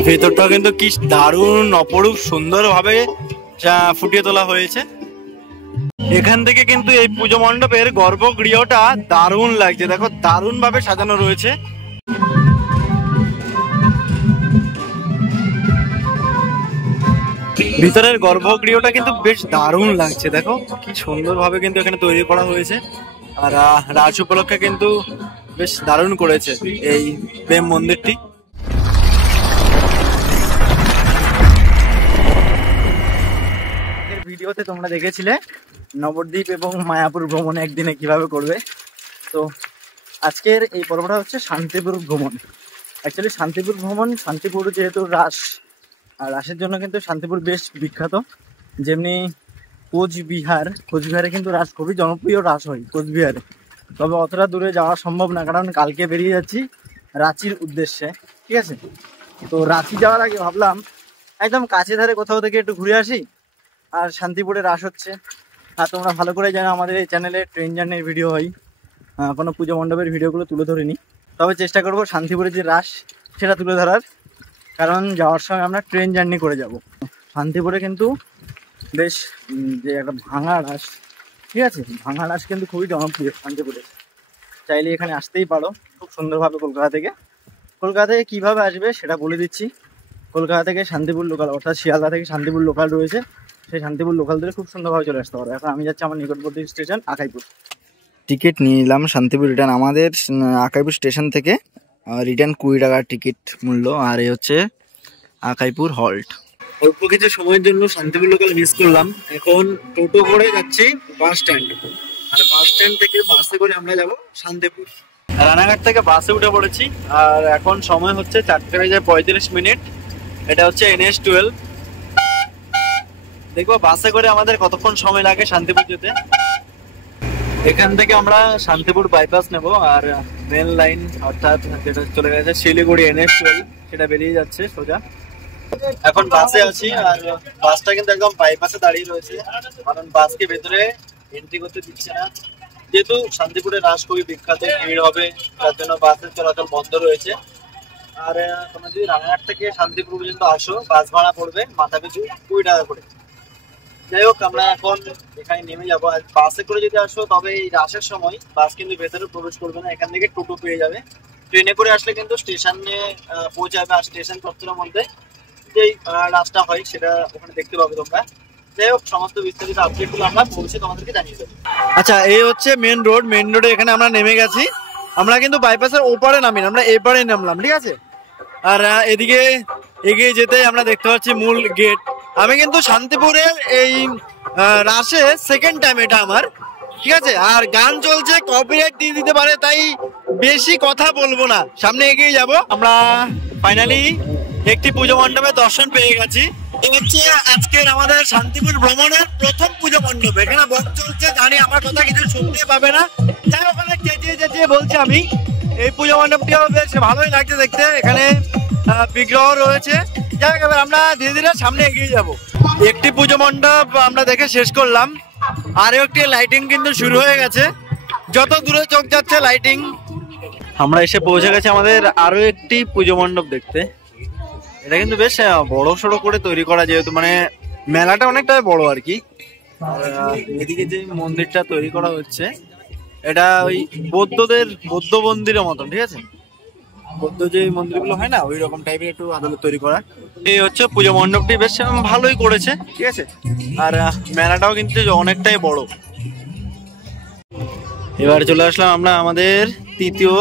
ভেতরটা কিন্তু কি দারুণ অপরূপ সুন্দর ভাবে ফুটিয়ে তোলা হয়েছে। এখান থেকে কিন্তু এই পুজো মণ্ডপের গর্ভগৃহটা দারুণ লাগছে, দেখো দারুণ ভাবে সাজানো রয়েছে। ভিতরের গর্ভগৃহটা কিন্তু বেশ দারুণ লাগছে, দেখো কি সুন্দর ভাবে কিন্তু এখানে তৈরি করা হয়েছে। আর রাজ উপলক্ষে কিন্তু বেশ দারুণ করেছে এই প্রেম মন্দিরটি। ভিডিওতে তোমরা দেখেছিলে নবদ্বীপ এবং মায়াপুর ভ্রমণ একদিনে কিভাবে করবে। তো আজকের এই পর্বটা হচ্ছে শান্তিপুর ভ্রমণ। অ্যাকচুয়ালি শান্তিপুর ভ্রমণ, শান্তিপুর যেহেতু রাস, আর রাসের জন্য কিন্তু শান্তিপুর বেশ বিখ্যাত। যেমনি কোচবিহারে কিন্তু রাস খুবই জনপ্রিয় রাস হয় কোচবিহারে। তবে অতটা দূরে যাওয়া সম্ভব না, কারণ কালকে বেরিয়ে যাচ্ছি রাঁচির উদ্দেশ্যে, ঠিক আছে। তো রাঁচি যাওয়ার আগে ভাবলাম একদম কাছে ধারে কোথাও থেকে একটু ঘুরে আসি। আর শান্তিপুরে রাস হচ্ছে, আর তোমরা ভালো করে জানো আমাদের এই চ্যানেলে ট্রেন জার্নির ভিডিও হয়, কোনো পুজো মণ্ডপের ভিডিওগুলো তুলে ধরিনি। তবে চেষ্টা করব শান্তিপুরে যে রাস সেটা তুলে ধরার, কারণ যাওয়ার সময় আমরা ট্রেন জার্নি করে যাব। শান্তিপুরে কিন্তু বেশ যে একটা ভাঙা রাস, ঠিক আছে, ভাঙা রাস কিন্তু খুবই জনপ্রিয় শান্তিপুরে। চাইলে এখানে আসতেই পারো খুব সুন্দরভাবে। কলকাতা থেকে কীভাবে আসবে সেটা বলে দিচ্ছি। কলকাতা থেকে শান্তিপুর লোকাল, অর্থাৎ শিয়ালদা থেকে শান্তিপুর লোকাল রয়েছে, সেই শান্তিপুর লোকাল ধরে খুব সুন্দরভাবে চলে আসতে পারো। এখন আমি যাচ্ছি আমার নিকটবর্তী স্টেশন আকাইপুর। টিকিট নিয়ে নিলাম শান্তিপুর রিটার্ন। আমাদের আকাইপুর স্টেশন থেকে রিটার্ন 20 টাকার টিকিট মূল্য। আর এই হচ্ছে আকাইপুর হল্ট। অল্প কিছু সময়ের জন্য শান্তিপুর লোকাল মিস করলাম। এখন টোটো করে যাচ্ছি বাস স্ট্যান্ড, আর বাস স্ট্যান্ড থেকে বাসে করে আমরা যাব শান্তিপুর। রানাঘাট থেকে বাসে উঠে পড়েছি, আর এখন সময় হচ্ছে 4:35। এটা হচ্ছে NH-12। দেখবো বাসে করে আমাদের কতক্ষণ সময় লাগে শান্তিপুর যেতে। এখান থেকে আমরা শান্তিপুর বাইপাস নেব, আর মেন লাইন অর্থাৎ যেটা চলে গেছে শিলিগুড়ি NH-12 সেটা বেরিয়ে যাচ্ছে সোজা। এখন বাসে আছি, আর বাসটা কিন্তু একদম বাইপাসে দাঁড়িয়ে রয়েছে, কারণ বাসকে ভেতরে এন্ট্রি করতে দিচ্ছে না। যেহেতু শান্তিপুরে রাস খুবই বিখ্যাত, ভিড় হবে, তার জন্য বাসের চলাচল বন্ধ রয়েছে। আর তোমরা যদি রানাঘাট থেকে শান্তিপুর পর্যন্ত আসো, বাস ভাড়া পড়বে মাথা পিছু 20 টাকা করে। যাই হোক, আমরা এখন এখানে নেমে যাবো। আর বাসে করে যদি আসো তবে এই রাসের সময় বাস কিন্তু ভেতরে প্রবেশ করবে না, এখান থেকে টোটো পেয়ে যাবে। ট্রেনে করে আসলে কিন্তু স্টেশনে পৌঁছাবে, আর স্টেশন চত্বরের মধ্যে যেই রাস্তা হয় সেটা ওখানে দেখতে পাবে তোমরা। যাই হোক, সমস্ত বিস্তারিত আপডেটগুলো আমরা পৌঁছে তোমাদেরকে জানিয়ে দেবো। আচ্ছা, এই হচ্ছে মেন রোডে এখানে আমরা নেমে গেছি। আমরা কিন্তু বাইপাসের ওপারে নামিনি, আমরা এপারে নামলাম, ঠিক আছে। আর এদিকে এগিয়ে যেতে আমরা দেখতে পাচ্ছি মূল গেট। আমি কিন্তু শান্তিপুরের এই রাসে সেকেন্ড টাইম এটা আমার, ঠিক আছে। আর গান চলছে, কপিরাইট দিয়ে দিতে পারে, তাই বেশি কথা বলবো না, সামনে এগিয়ে যাব। আমরা ফাইনালি একটি পুজো মণ্ডপে দর্শন পেয়ে গেছি। এই হচ্ছে আজকের আমাদের শান্তিপুর ভ্রমণের প্রথম পুজো মণ্ডপ। এখানে বক চলছে, জানি আমার কথা কিছু শুনতে পাবে না, তাই ওখানে চেঁচিয়ে বলছি আমি। এই পুজো মণ্ডপটিও বেশ ভালোই লাগছে দেখতে, এখানে বিগ্রহ রয়েছে। যাই হোক, আমরা ধীরে ধীরে সামনে এগিয়ে যাব। একটি পুজো মণ্ডপ আমরা দেখে শেষ করলাম, আরও একটি লাইটিং কিন্তু শুরু হয়ে গেছে, যত দূরে চোখ যাচ্ছে লাইটিং। আমরা এসে পৌঁছে গেছি আমাদের আরো একটি পুজো মণ্ডপ দেখতে। এটা কিন্তু বেশ বড় সড়ো করে তৈরি করা, যেহেতু মানে মেলাটা অনেকটা বড় আর কি। এদিকে যে মন্দিরটা তৈরি করা হচ্ছে, এটা ওই বৌদ্ধ মন্দিরের মতন, ঠিক আছে। বৌদ্ধ যে মন্দিরগুলো হয় না, ওই রকম টাইপের একটু আদলে তৈরি করা। এই হচ্ছে পুজো মণ্ডপটি, বেশ ভালোই করেছে, ঠিক আছে। আর মেলাটাও কিন্তু অনেকটাই বড়। এবার চলে আসলাম আমরা আমাদের তৃতীয়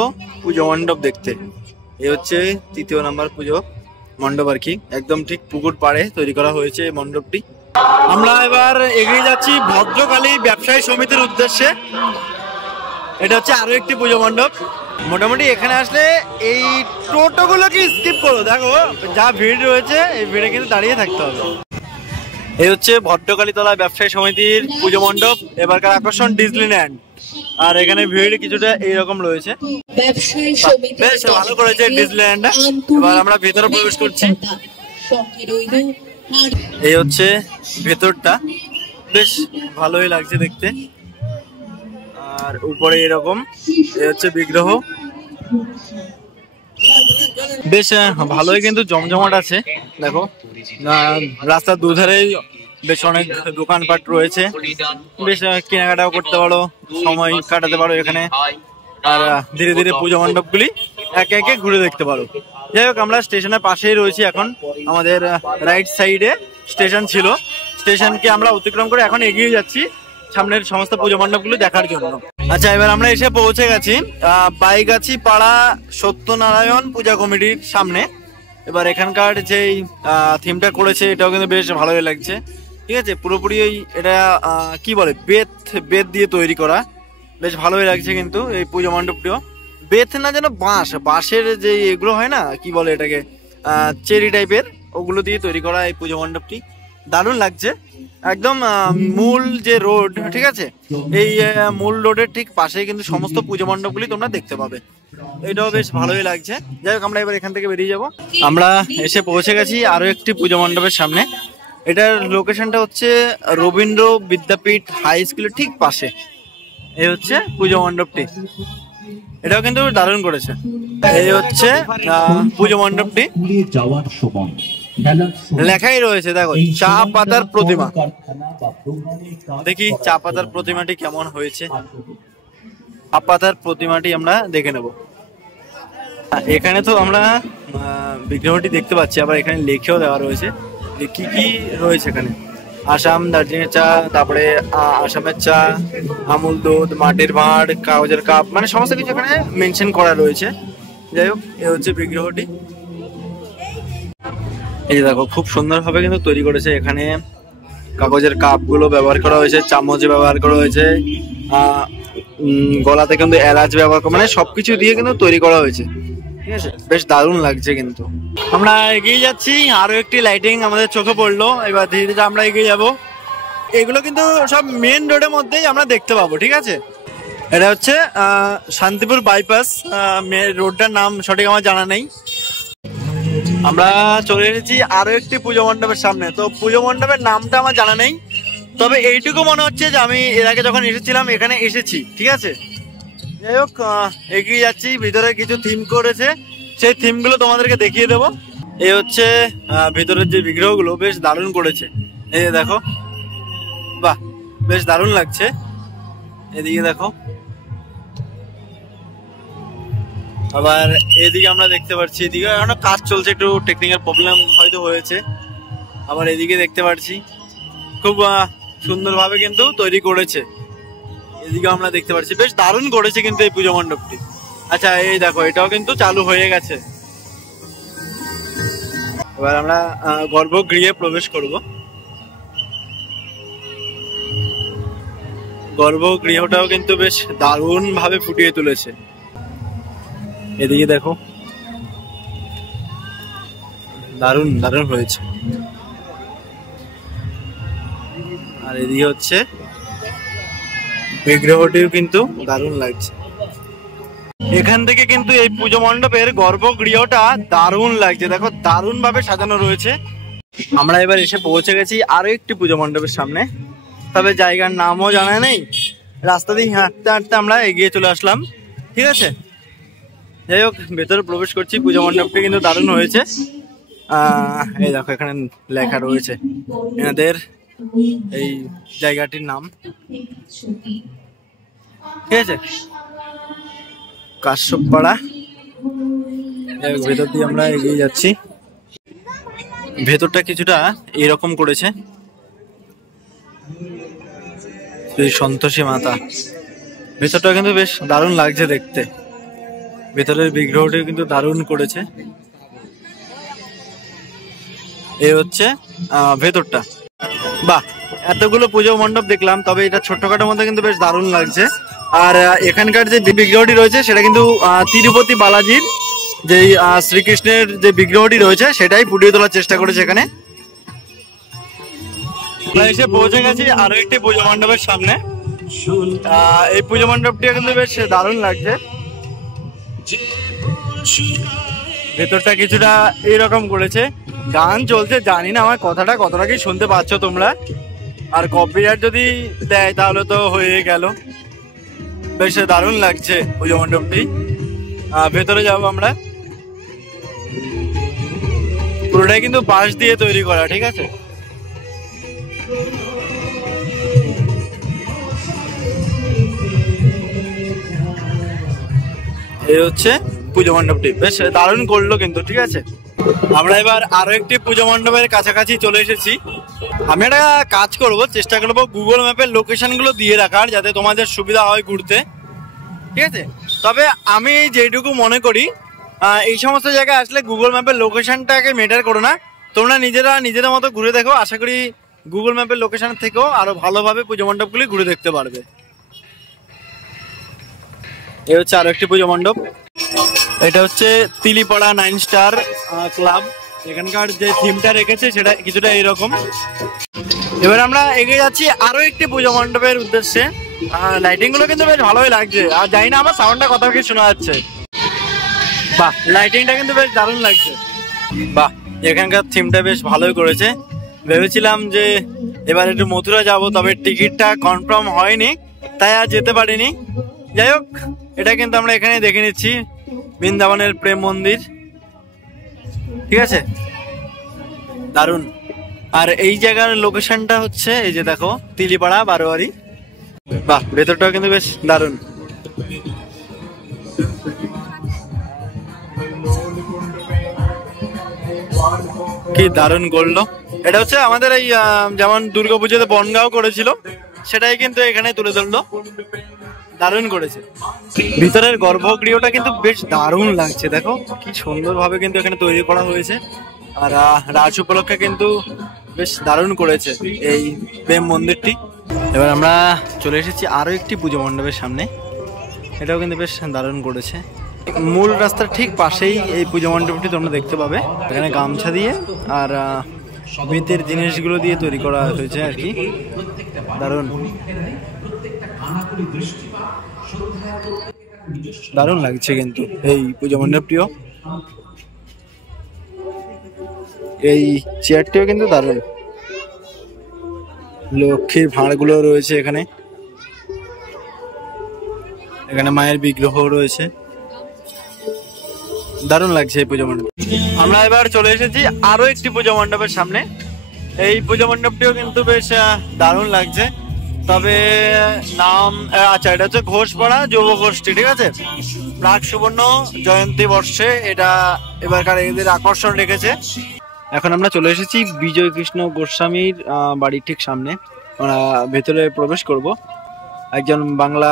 পুজো মণ্ডপ দেখতে। এই হচ্ছে 3 নম্বর পুজো মণ্ডপ আর কি, একদম ঠিক পুকুর পাড়ে তৈরি করা হয়েছে এই মণ্ডপটি। আমরা এবার এগিয়ে যাচ্ছি ভদ্রকালী ব্যবসায়ী সমিতির উদ্দেশ্যে। এটা হচ্ছে আরো একটি পুজো মণ্ডপ। মোটামুটি এখানে আসলে এই টোটোগুলোকে স্কিপ করো, দেখো যা ভিড় রয়েছে, এই ভিড়ে কিন্তু দাঁড়িয়ে থাকতে হবে। এই হচ্ছে ভদ্রকালীতলা ব্যবসায়ী সমিতির পুজো মণ্ডপ। এবারকার আকর্ষণ ডিজনিল্যান্ড, আর এখানে ভিড় কিছুটা এইরকম রয়েছে। বেশ ভালো করেছে ডিজনিল্যান্ড। এবার আমরা ভেতরে প্রবেশ করছি। এই হচ্ছে ভেতরটা, বেশ ভালোই লাগছে দেখতে। আর উপরে এরকম এই হচ্ছে বিগ্রহ। বেশ ভালোই কিন্তু জমজমাট আছে। দেখো রাস্তার দুধারে বেশ অনেক দোকানপাট রয়েছে, বেশ কেনাকাটাও করতে পারো, সময় কাটাতে পারো এখানে। আর ধীরে ধীরে পুজো মণ্ডপগুলি একে একে ঘুরে দেখতে পারো। যাই হোক, আমরা স্টেশনের পাশেই রয়েছি এখন। আমাদের রাইট সাইডে স্টেশন ছিল, স্টেশনকে আমরা অতিক্রম করে এখন এগিয়ে যাচ্ছি সামনের সমস্ত পুজো মণ্ডপগুলো দেখার জন্য। আচ্ছা, এবার আমরা এসে পৌঁছে গেছি বাইগাছি পাড়া সত্যনারায়ণ পূজা কমিটির সামনে। এবার এখানকার যেই থিমটা করেছে এটাও কিন্তু বেশ ভালোই লাগছে। ঠিক আছে, পুরোপুরি এটা কি বলে, বেত দিয়ে তৈরি করা, বেশ ভালোই লাগছে কিন্তু এই পুজো মণ্ডপটিও। বেত না, যেন বাঁশের যে এগুলো হয় না, কি বলে এটাকে, চেরি টাইপের, ওগুলো দিয়ে তৈরি করা এই পুজো মণ্ডপটি। দারুণ লাগছে। একদম মূল যে রোড, ঠিক আছে, এই মূল রোডের ঠিক পাশেই কিন্তু সমস্ত পুজো মণ্ডপগুলি তোমরা দেখতে পাবে। এটাও বেশ ভালোই লাগছে। যাই হোক, আমরা এবার এখান থেকে বেরিয়ে যাব। আমরা এসে পৌঁছে গেছি আরো একটি পুজো মণ্ডপের সামনে। এটার লোকেশনটা হচ্ছে রবীন্দ্র বিদ্যাপীঠ হাই স্কুলের ঠিক পাশে। এই হচ্ছে পুজো মণ্ডপটি, এটাও কিন্তু দারুণ করেছে। এই হচ্ছে পুজো মণ্ডপটি, লেখাই রয়েছে দেখো, চা পাতার প্রতিমা। দেখি চা পাতার প্রতিমাটি কেমন হয়েছে। চা পাতার প্রতিমাটি আমরা দেখে নেব। এখানে তো আমরা বিগ্রহটি দেখতে পাচ্ছি, আবার এখানে লেখেও দেওয়া রয়েছে কি কি রয়েছে এখানে। আসাম, দার্জিলিং চা, তারপরে আসামের চা, আমুল দুধ, মাটির ভাঁড়, কাগজের কাপ, মানে সমস্ত কিছু এখানে মেনশন করা রয়েছে। যাই হোক, এ হচ্ছে বিগ্রহটি। এই যে দেখো, খুব সুন্দরভাবে কিন্তু তৈরি করেছে। এখানে কাগজের কাপ গুলো ব্যবহার করা হয়েছে, চামচ ব্যবহার করা হয়েছে, গলাতে কিন্তু এলাচ ব্যবহার করা, মানে সবকিছু দিয়ে কিন্তু তৈরি করা হয়েছে। ঠিক আছে, বেশ দারুণ লাগছে কিন্তু। আমরা এগিয়ে যাচ্ছি, আরো একটি লাইটিং আমাদের চোখে পড়লো। এবার ধীরে ধীরে আমরা এগিয়ে যাব। এগুলো কিন্তু সব মেন রোডের মধ্যেই আমরা দেখতে পাবো। ঠিক আছে, এটা হচ্ছে শান্তিপুর বাইপাস। রোডটার নাম সঠিক আমার জানা নেই। আমরা চলে এসেছি আরো একটি পুজো মণ্ডপের সামনে। তো পুজো মণ্ডপের নামটা আমার জানা নেই, তবে এইটুকু মনে হচ্ছে যে আমি এর আগে যখন এসেছিলাম এখানে এসেছি। ঠিক আছে, যাই হোক, এগিয়ে যাচ্ছি। ভিতরে কিছু থিম করেছে, সেই থিমগুলো তোমাদেরকে দেখিয়ে দেবো। এই হচ্ছে ভিতরের যে বিগ্রহগুলো, বেশ দারুণ করেছে। এই দেখো, বাহ, বেশ দারুণ লাগছে। এদিকে দেখো, আবার এদিকে আমরা দেখতে পাচ্ছি, এদিকে এখনো কাজ চলছে, একটু টেকনিক্যাল প্রবলেম হয়তো হয়েছে। আবার এদিকে দেখতে পাচ্ছি, খুব সুন্দরভাবে কিন্তু তৈরি করেছে। এদিকে আমরা দেখতে পাচ্ছি, বেশ দারুণ করেছে কিন্তু এই পুজো মণ্ডপটি। আচ্ছা, এই দেখো, এটাও কিন্তু চালু হয়ে গেছে। এবার আমরা গর্ভগৃহে প্রবেশ করব। গর্ভগৃহটাও কিন্তু বেশ দারুণ ভাবে ফুটিয়ে তুলেছে। এদিকে দেখো, দারুণ দারুণ হয়েছে। আর এদিকে হচ্ছে বিগ্রহটিও কিন্তু দারুণ লাগছে। এখান থেকে কিন্তু এই পুজো মণ্ডপের গর্ভগৃহটা দারুণ লাগছে। দেখো, দারুণ ভাবে সাজানো রয়েছে। আমরা এবার এসে পৌঁছে গেছি আরো একটি পুজো মণ্ডপের সামনে, তবে জায়গার নামও জানা নেই। রাস্তা দিয়ে হাঁটতে হাঁটতে আমরা এগিয়ে চলে আসলাম। ঠিক আছে, যাই হোক, ভেতরে প্রবেশ করছি। পুজো মণ্ডপটি কিন্তু দারুণ হয়েছে। এই দেখো, এখানে লেখা রয়েছে এনাদের এই জায়গাটির নাম। ঠিক আছে, কাশ্যপপাড়া। ভেতর দিয়ে আমরা এগিয়ে যাচ্ছি। ভেতরটা কিছুটা এরকম করেছে, শ্রী সন্তোষী মাতা। ভেতরটা কিন্তু বেশ দারুণ লাগছে দেখতে। ভেতরের বিগ্রহটিও কিন্তু দারুণ করেছে। এই হচ্ছে ভেতরটা। বাহ, এতগুলো পুজো মণ্ডপ দেখলাম, তবে এটা ছোট্টখাটোর মধ্যে কিন্তু বেশ দারুণ লাগছে। আর এখানকার যে বিগ্রহটি রয়েছে সেটা কিন্তু তিরুপতি বালাজির যে শ্রীকৃষ্ণের যে বিগ্রহটি রয়েছে সেটাই ফুটিয়ে তোলার চেষ্টা করেছে এখানে। এসে পৌঁছে গেছি আরো একটি পুজো মণ্ডপের সামনে। এই পুজো মণ্ডপটি কিন্তু বেশ দারুণ লাগছে। ভেতরটা কিছুটা এইরকম করেছে। গান চলছে, জানি না আমার কথাটা কতটা কি শুনতে পাচ্ছ তোমরা। আর কপিরাইট যদি দেয় তাহলে তো হয়ে গেল। বেশ দারুণ লাগছে পুজো মণ্ডপটি। ভেতরে যাবো আমরা। পুরোটাই কিন্তু বাঁশ দিয়ে তৈরি করা, ঠিক আছে। এই হচ্ছে পুজো মণ্ডপটি, বেশ দারুণ করলো কিন্তু, ঠিক আছে। আমরা এবার আরো একটি পুজো মণ্ডপের কাছাকাছি চলে এসেছি। আমি একটা কাজ করব, চেষ্টা করবো গুগল ম্যাপের লোকেশন গুলো দিয়ে রাখার, যাতে তোমাদের সুবিধা হয় ঘুরতে, ঠিক আছে। তবে আমি যেটুকু মনে করি, এই সমস্ত জায়গায় আসলে গুগল ম্যাপের লোকেশনটাকে মেটার করো না, তোমরা নিজেদের মতো ঘুরে দেখো। আশা করি গুগল ম্যাপের লোকেশন থেকেও আরো ভালোভাবে পুজো মণ্ডপগুলি ঘুরে দেখতে পারবে। এই হচ্ছে আরো একটি পুজো মণ্ডপ। এটা হচ্ছে তিলিপাড়া 9 স্টার ক্লাব। এখানকার যে থিমটা রেখেছে সেটা কিছুটা এইরকম। এবার আমরা এগিয়ে যাচ্ছি আরো একটি পুজো মণ্ডপের উদ্দেশ্যে। লাইটিং গুলো কিন্তু বেশ ভালোই লাগছে, আর জানি না আমার সাউন্ডটা কত কি শোনা যাচ্ছে। বাহ, লাইটিংটা কিন্তু বেশ দারুণ লাগছে। বাহ, এখানকার থিমটা বেশ ভালোই করেছে। ভেবেছিলাম যে এবার একটু মথুরা যাব, তবে টিকিটটা কনফার্ম হয়নি, তাই আর যেতে পারিনি। যাই হোক, এটা কিন্তু আমরা এখানে দেখে নিচ্ছি, বৃন্দাবনের প্রেম মন্দির, ঠিক আছে, দারুণ। আর এই জায়গার লোকেশনটা হচ্ছে এই যে দেখো, তিলিপাড়া বারোয়ারি। বাহ, ভেতরটাও কিন্তু বেশ দারুণ। কি দারুণ করলো। এটা হচ্ছে আমাদের এই যেমন দুর্গাপুজোতে বনগাঁও করেছিল, সেটাই কিন্তু এখানে তুলে ধরলো, দারুণ করেছে। ভিতরের গর্ভগৃহটা কিন্তু বেশ দারুণ লাগছে, দেখো কি সুন্দর ভাবে কিন্তু এখানে তৈরি করা হয়েছে। আর রাজ উপলক্ষে কিন্তু বেশ দারুণ করেছে এই প্রেম মন্দিরটি। এবার আমরা চলে এসেছি আরো একটি পুজো মণ্ডপের সামনে, এটাও কিন্তু বেশ দারুণ করেছে। মূল রাস্তার ঠিক পাশেই এই পুজো মণ্ডপটি তোমরা দেখতে পাবে। এখানে গামছা দিয়ে আর বেতের জিনিসগুলো দিয়ে তৈরি করা হয়েছে আর কি, দারুণ দারুণ লাগছে কিন্তু এই পুজো মণ্ডপটিও। এই চেয়ারটিও কিন্তু দারুণ, লক্ষ্মীর ভাঁড়গুলো রয়েছে এখানে, এখানে মায়ের বিগ্রহ রয়েছে, দারুণ লাগছে এই পুজো মণ্ডপ। আমরা এবার চলে এসেছি আরো একটি পুজো মণ্ডপের সামনে। এই পুজো মণ্ডপটিও কিন্তু বেশ দারুণ লাগছে, তবে নাম আচ্ছা, এটা হচ্ছে ঘোষপাড়া যুব গোষ্ঠী, ঠিক আছে। প্রাক সুবর্ণ জয়ন্তী বর্ষে এটা এবারকার এদের আকর্ষণ রেখেছে। এখন আমরা চলে এসেছি বিজয় কৃষ্ণ গোস্বামীর বাড়ির ঠিক সামনে। আমরা ভেতরে প্রবেশ করব। একজন বাংলা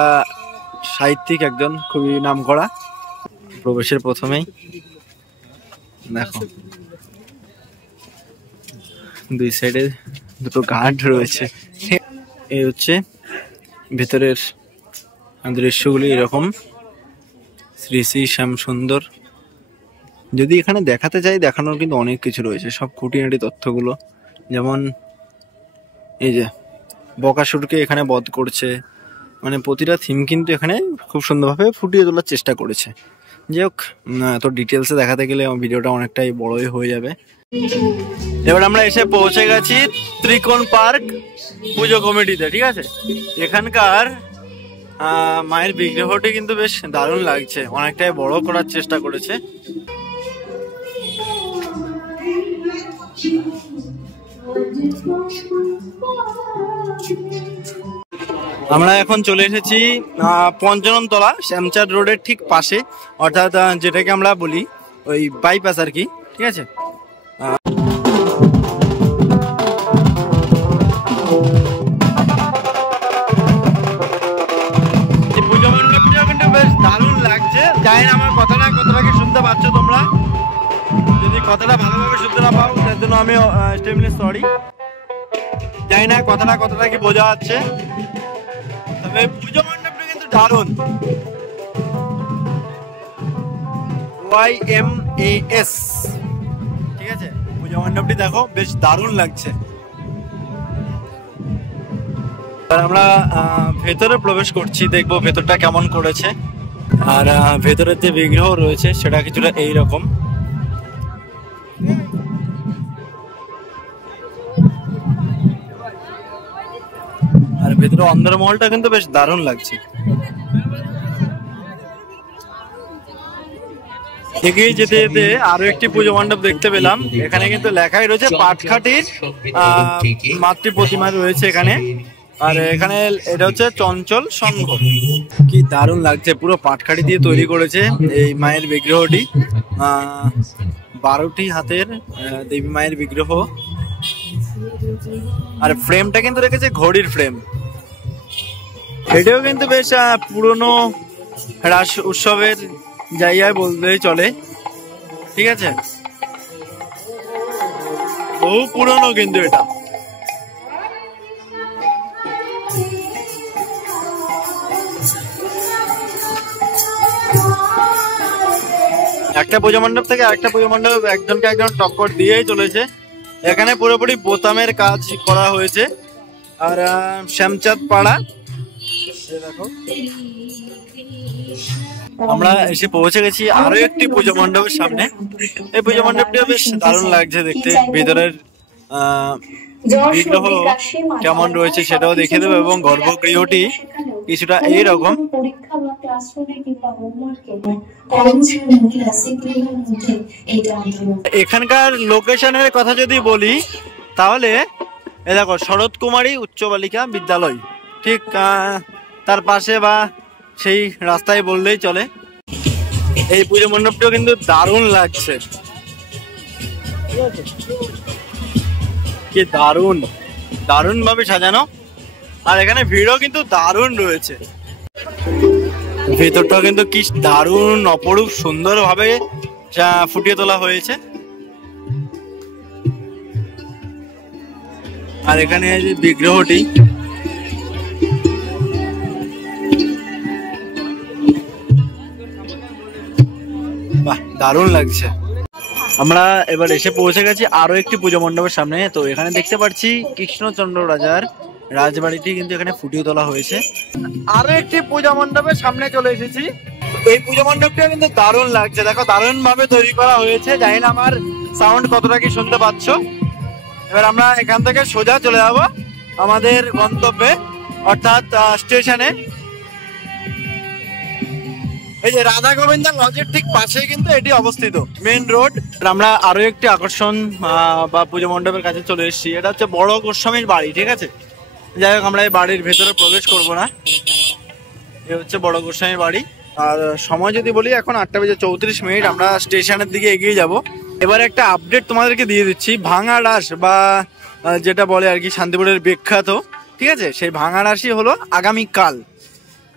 সাহিত্যিক, একজন খুবই নামকরা। প্রবেশের প্রথমেই দেখো দুই সাইডে দুটো গার্ড রয়েছে। এই হচ্ছে ভেতরের দৃশ্যগুলি এরকম, শ্রী শ্রী শ্যাম সুন্দর। যদি এখানে দেখাতে চাই, দেখানোর কিন্তু অনেক কিছু রয়েছে, সব খুঁটিনাটি তথ্যগুলো। যেমন এই যে বকাসুরকে এখানে বধ করছে, মানে প্রতিটা থিম কিন্তু এখানে খুব সুন্দরভাবে ফুটিয়ে তোলার চেষ্টা করেছে। যাই হোক, এত ডিটেলসে দেখাতে গেলে ভিডিওটা অনেকটাই বড়ই হয়ে যাবে। এবার আমরা এসে পৌঁছে গেছি ত্রিকোণ পার্ক পুজো কমিটিতে, ঠিক আছে। এখানকার মায়ের বিগ্রহটি কিন্তু বেশ দারুণ লাগছে, অনেকটাই বড় করার চেষ্টা করেছে। আমরা এখন চলে এসেছি পঞ্চানন তলা শ্যামচাঁদ রোডের ঠিক পাশে, অর্থাৎ যেটাকে আমরা বলি ওই বাইপাস আর কি, ঠিক আছে। পুজো মণ্ডপটিও কিন্তু বেশ দারুণ লাগছে। জানি না আমার কথাটা কতটা কি শুনতে পাচ্ছ তোমরা, যদি কথাটা ভালোভাবে শুনতে না পাও তার জন্য আমি এক্সট্রিমলি সরি। জানি না কথাটা কতটা কি বোঝা যাচ্ছে, তবে পুজো মণ্ডপটা কিন্তু দারুণ। YMAS, ঠিক আছে, পুজো মণ্ডপটি দেখো বেশ দারুণ লাগছে। আমরা ভেতরে প্রবেশ করছি, দেখবো ভেতরটা কেমন করেছে। আর ভেতরের যে বিগ্রহ রয়েছে সেটা কিছুটা এইরকম। আর ভেতরে অন্দরমহলটা কিন্তু বেশ দারুণ লাগছে। এগিয়ে যেতে যেতে আরো একটি পুজো মণ্ডপ দেখতে পেলাম। এখানে কিন্তু লেখাই রয়েছে পাটখাটির মাতৃ প্রতিমা রয়েছে এখানে। আর এখানে এটা হচ্ছে চঞ্চল সংঘ। কি দারুণ লাগছে, পুরো পাটখাটি দিয়ে তৈরি করেছে এই মায়ের বিগ্রহটি। 12টি হাতের দেবী মায়ের বিগ্রহ। আর ফ্রেমটা কিন্তু রেখেছে ঘড়ির ফ্রেম। এটাও কিন্তু বেশ পুরনো রাস উৎসবের জায়গায় বললেই চলে, ঠিক আছে। বহু পুরনো কিন্তু এটা। একটা পুজো মণ্ডপ থেকে আরেকটা পুজো মণ্ডপ একজনকে একজন টক্কর দিয়েই চলেছে। এখানে পুরোপুরি বোতামের কাজ করা হয়েছে। আর শ্যামচাঁদ পাড়া দেখো, আমরা এসে পৌঁছে গেছি আরো একটি পুজো মণ্ডপের সামনে। এই পুজো মণ্ডপটিও বেশ দারুণ লাগছে দেখতে। ভিতরের বিগ্রহ কেমন রয়েছে সেটাও দেখে দেবো, এবং গর্ভগৃহটি কিছুটা এইরকম। এখানকার লোকেশনের কথা যদি বলি তাহলে এ দেখো, শরৎ কুমারী উচ্চ বালিকা বিদ্যালয় ঠিক তার পাশে বা সেই রাস্তায় বললেই চলে। এই পুজো মণ্ডপটিও কিন্তু দারুণ লাগছে, কি দারুণ দারুণ ভাবে সাজানো। আর এখানে ভিড়ও কিন্তু দারুণ রয়েছে। ভেতরটাও কিন্তু কি দারুণ অপরূপ সুন্দর ভাবে ফুটিয়ে তোলা হয়েছে। আর এখানে যে বিগ্রহটি, বাহ দারুণ লাগছে। আমরা এবার এসে পৌঁছে গেছি আরো একটি পুজো মণ্ডপের সামনে। তো এখানে দেখতে পাচ্ছি কৃষ্ণচন্দ্র রাজার রাজবাড়িটি কিন্তু এখানে ফুটিয়ে তোলা হয়েছে। আরো একটি পূজা মণ্ডপের সামনে চলে এসেছি। এই পুজো মণ্ডপটা কিন্তু দারুণ লাগছে, দেখো দারুণ ভাবে তৈরি করা হয়েছে। জানি না আমার সাউন্ড কতটা কি শুনতে পাচ্ছ। এবার আমরা এখান থেকে সোজা চলে যাব আমাদের গন্তব্যে, অর্থাৎ স্টেশনে। এই যে রাধা গোবিন্দা লজের ঠিক পাশে কিন্তু এটি অবস্থিত, মেইন রোড। আমরা আরো একটি আকর্ষণ বা পুজো মণ্ডপের কাছে চলে এসেছি। এটা হচ্ছে বড় গোস্বামীর বাড়ি, ঠিক আছে। যাই হোক, আমরা এই বাড়ির ভেতরে প্রবেশ করব না। এ হচ্ছে বড় গোস্বামীর বাড়ি। আর সময় যদি বলি, এখন 8:34। আমরা স্টেশনের দিকে এগিয়ে যাব। এবার একটা আপডেট তোমাদেরকে দিয়ে দিচ্ছি। ভাঙা রাস বা যেটা বলে আর কি শান্তিপুরের বিখ্যাত, ঠিক আছে, সেই ভাঙা রাসই হলো আগামীকাল।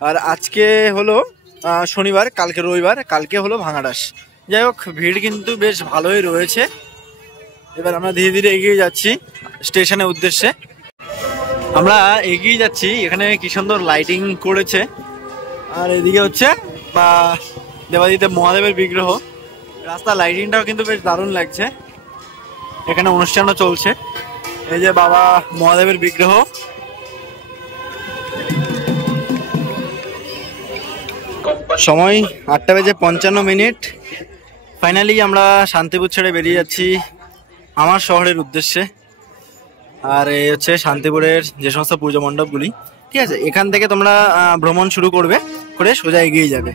আর আজকে হলো শনিবার, কালকে রবিবার, কালকে হলো ভাঙা রাস। যাই হোক, ভিড় কিন্তু বেশ ভালোই রয়েছে। এবার আমরা ধীরে ধীরে এগিয়ে যাচ্ছি স্টেশনের উদ্দেশ্যে। আমরা এগিয়ে যাচ্ছি, এখানে কি সুন্দর লাইটিং করেছে। আর এদিকে হচ্ছে দেবাদিদেব মহাদেবের বিগ্রহ। রাস্তা লাইটিংটাও কিন্তু বেশ দারুণ লাগছে। এখানে অনুষ্ঠানও চলছে। এই যে বাবা মহাদেবের বিগ্রহ। সময় 8:55। ফাইনালি আমরা শান্তিপুর ছেড়ে বেরিয়ে যাচ্ছি আমার শহরের উদ্দেশ্যে। আর এই হচ্ছে শান্তিপুরের যে সমস্ত পুজো মণ্ডপগুলি, ঠিক আছে। এখান থেকে তোমরা ভ্রমণ শুরু করবে, করে সোজা এগিয়ে যাবে।